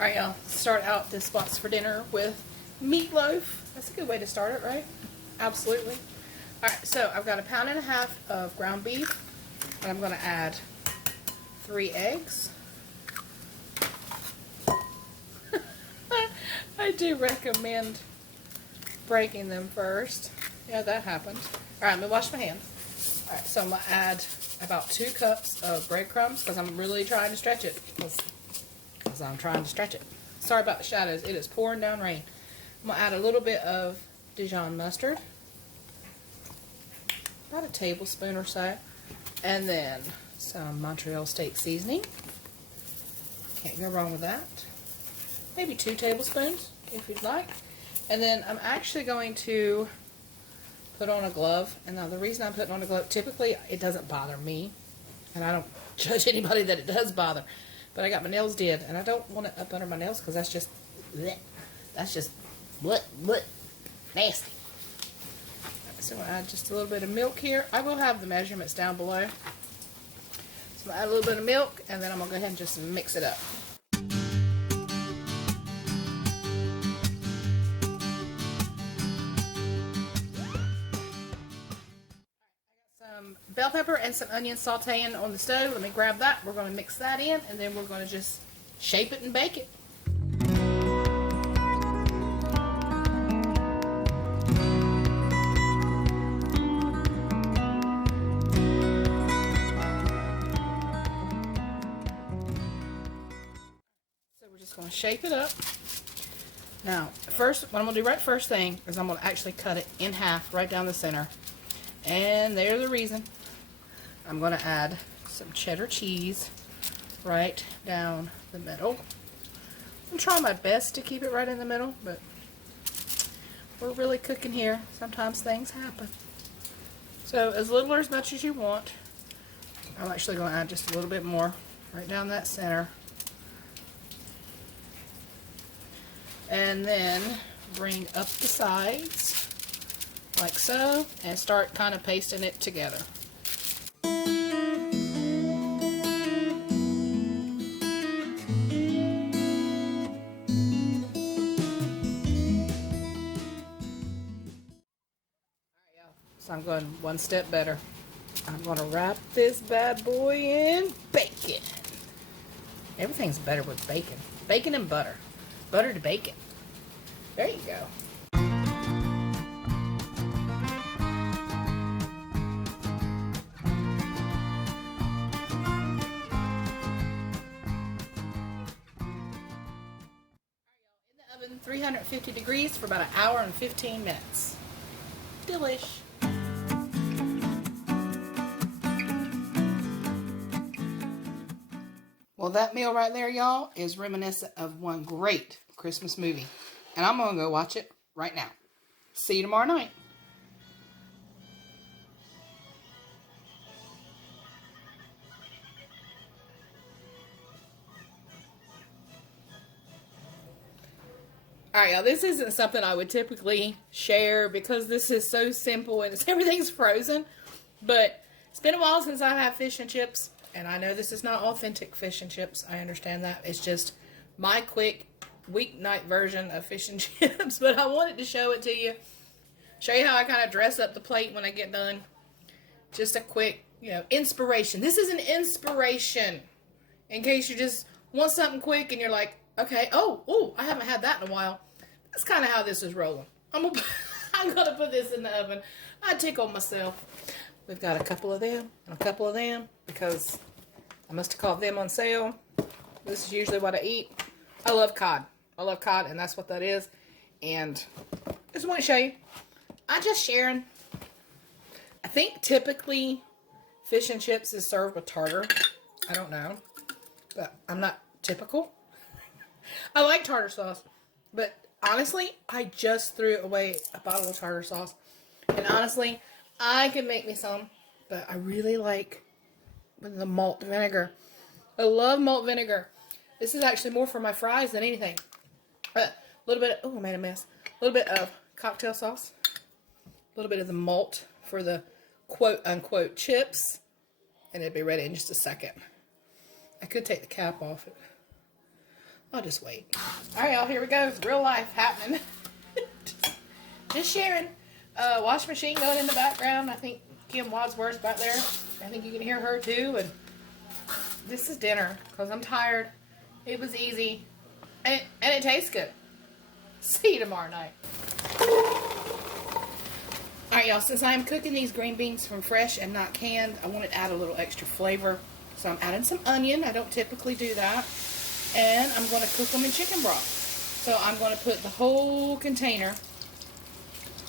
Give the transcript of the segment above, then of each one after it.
Alright, y'all, start out this box for dinner with meatloaf. That's a good way to start it, right? Absolutely. Alright, so I've got 1.5 pounds of ground beef, and I'm going to add 3 eggs. I do recommend breaking them first. Yeah, that happened. Alright, I'm going to wash my hands. Alright, so I'm going to add about 2 cups of breadcrumbs because I'm really trying to stretch it. Because I'm trying to stretch it. Sorry about the shadows. It is pouring down rain. I'm going to add a little bit of Dijon mustard. About a tablespoon or so. And then some Montreal steak seasoning. Can't go wrong with that. Maybe 2 tablespoons if you'd like. And then I'm actually going to put on a glove. And now the reason I'm putting on a glove, typically it doesn't bother me. And I don't judge anybody that it does bother. But I got my nails did. And I don't want it up under my nails because that's just bleh. That's just bleh, bleh, nasty. So I'm going to add just a little bit of milk here. I will have the measurements down below. So I'm going to add a little bit of milk, and then I'm going to go ahead and just mix it up. Some bell pepper and some onion sauteing on the stove. Let me grab that. We're going to mix that in, and then we're going to just shape it and bake it. So we're just going to shape it up. Now, first, what I'm going to do right first thing is I'm going to actually cut it in half right down the center. And there's the reason. I'm going to add some cheddar cheese right down the middle. I'm trying my best to keep it right in the middle, but we're really cooking here. Sometimes things happen. So as little or as much as you want. I'm actually going to add just a little bit more right down that center. And then bring up the sides like so, and start kind of pasting it together. So I'm going one step better. I'm going to wrap this bad boy in bacon. Everything's better with bacon. Bacon and butter. Butter to bacon. There you go. In the oven, 350 degrees for about 1 hour and 15 minutes. Delish. Well, that meal right there, y'all, is reminiscent of one great Christmas movie. And I'm going to go watch it right now. See you tomorrow night. Alright, y'all, this isn't something I would typically share because this is so simple and everything's frozen. But it's been a while since I've had fish and chips. And I know this is not authentic fish and chips. I understand that. It's just my quick weeknight version of fish and chips. But I wanted to show it to you. Show you how I kind of dress up the plate when I get done. Just a quick, inspiration. This is an inspiration. In case you just want something quick and you're like, okay, oh, I haven't had that in a while. That's kind of how this is rolling. I'm gonna put this in the oven. I tickle myself. We've got a couple of them and a couple of them because I must have caught them on sale. This is usually what I eat. I love cod. I love cod, and that's what that is. And I just want to show you. I'm just sharing. I think typically fish and chips is served with tartar. I don't know. But I'm not typical. I like tartar sauce. But honestly, I just threw away a bottle of tartar sauce. And honestly, I could make me some, but I really like the malt vinegar. I love malt vinegar. This is actually more for my fries than anything. A little bit, I made a mess. A little bit of cocktail sauce. A little bit of the malt for the quote-unquote chips. And it'll be ready in just a second. I could take the cap off it. I'll just wait. All right, y'all, here we go. Real life happening. Just sharing. Wash machine going in the background. I think Kim Wadsworth's back there. I think you can hear her too. And this is dinner because I'm tired. It was easy. And it tastes good. See you tomorrow night. Alright, y'all, since I'm cooking these green beans from fresh and not canned, I wanted to add a little extra flavor. So I'm adding some onion. I don't typically do that. And I'm going to cook them in chicken broth. So I'm going to put the whole container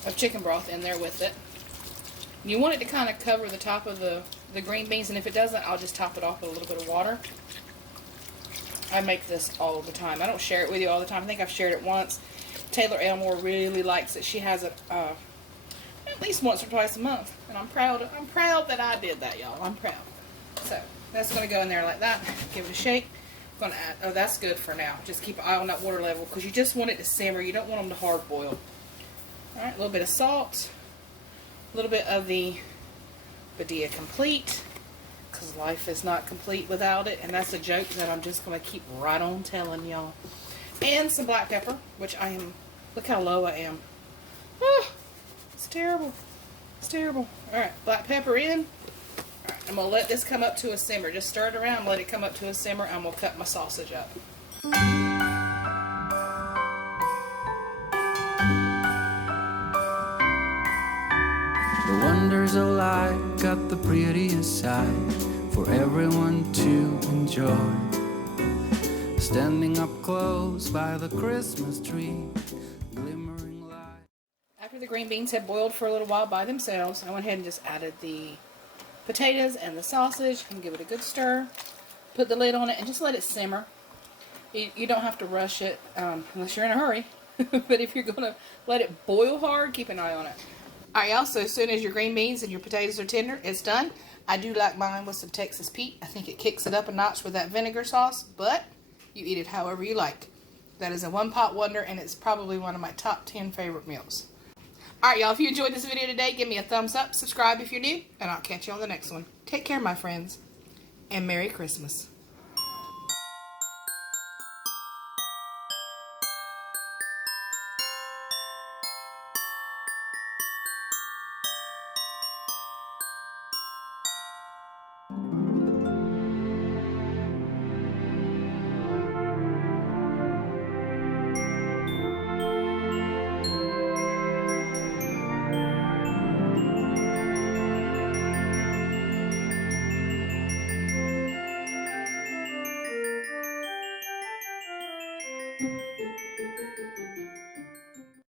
of chicken broth in there with it. You want it to kind of cover the top of the green beans, and if it doesn't, I'll just top it off with a little bit of water. I make this all the time. I don't share it with you all the time. I think I've shared it once. Taylor Elmore really likes it. She has it at least once or twice a month, and I'm proud that I did that, y'all. I'm proud. So that's going to go in there like that. Give it a shake. I'm going to add, oh, that's good for now. Just keep an eye on that water level because you just want it to simmer. You don't want them to hard boil. All right, a little bit of salt, a little bit of the Badia Complete, because life is not complete without it, and that's a joke that I'm just going to keep right on telling y'all. And some black pepper, which I am, look how low I am. Oh, it's terrible. It's terrible. All right, black pepper in. All right, I'm going to let this come up to a simmer. Just stir it around, let it come up to a simmer. I'm going to cut my sausage up. The wonders of life got the prettiest side for everyone to enjoy. Standing up close by the Christmas tree, glimmering light. After the green beans had boiled for a little while by themselves, I went ahead and just added the potatoes and the sausage and give it a good stir. Put the lid on it and just let it simmer. You don't have to rush it unless you're in a hurry. But if you're going to let it boil hard, keep an eye on it. Alright, y'all, so as soon as your green beans and your potatoes are tender, it's done. I do like mine with some Texas Pete. I think it kicks it up a notch with that vinegar sauce, but you eat it however you like. That is a one-pot wonder, and it's probably one of my top 10 favorite meals. Alright, y'all, if you enjoyed this video today, give me a thumbs up, subscribe if you're new, and I'll catch you on the next one. Take care, my friends, and Merry Christmas.